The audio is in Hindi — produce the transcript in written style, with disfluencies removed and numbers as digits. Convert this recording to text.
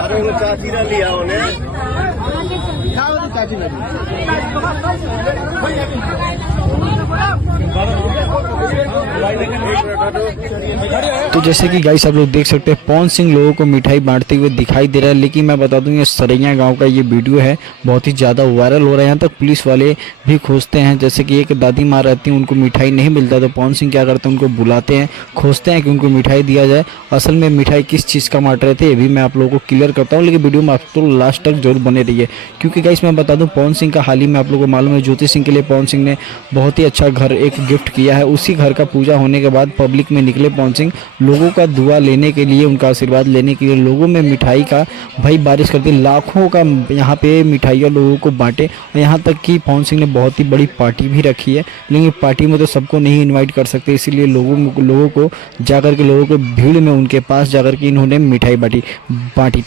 अरे चाची ने लिया उन्हें तो जैसे कि गाइस आप लोग देख सकते हैं पवन सिंह लोगों को मिठाई बांटते हुए दिखाई दे रहा है। लेकिन मैं बता दूं ये सरैया गांव का ये वीडियो है, बहुत ही ज़्यादा वायरल हो रहा है। यहाँ तक पुलिस वाले भी खोजते हैं। जैसे कि एक दादी माँ रहती है, उनको मिठाई नहीं मिलता तो पवन सिंह क्या करते हैं, उनको बुलाते हैं, खोजते हैं कि उनको मिठाई दिया जाए। असल में मिठाई किस चीज़ का बांट रहे थे ये भी मैं आप लोगों को क्लियर करता हूँ, लेकिन वीडियो में आप तो लास्ट तक जरूर बने रहिए। क्योंकि गाइस मैं बता दूँ पवन सिंह का हाल ही में आप लोगों को मालूम है ज्योति सिंह के लिए पवन सिंह ने बहुत ही अच्छा घर एक गिफ्ट किया है। उसी घर का पूजा होने के बाद पब्लिक में निकले पवन सिंह, लोगों का दुआ लेने के लिए, उनका आशीर्वाद लेने के लिए। लोगों में मिठाई का भाई बारिश करते, लाखों का यहाँ पे मिठाइयाँ लोगों को बांटे। और यहाँ तक कि पवन सिंह ने बहुत ही बड़ी पार्टी भी रखी है, लेकिन पार्टी में तो सबको नहीं इन्वाइट कर सकते, इसीलिए लोगों को जाकर के लोगों को भीड़ में उनके पास जाकर के इन्होंने मिठाई बांटी।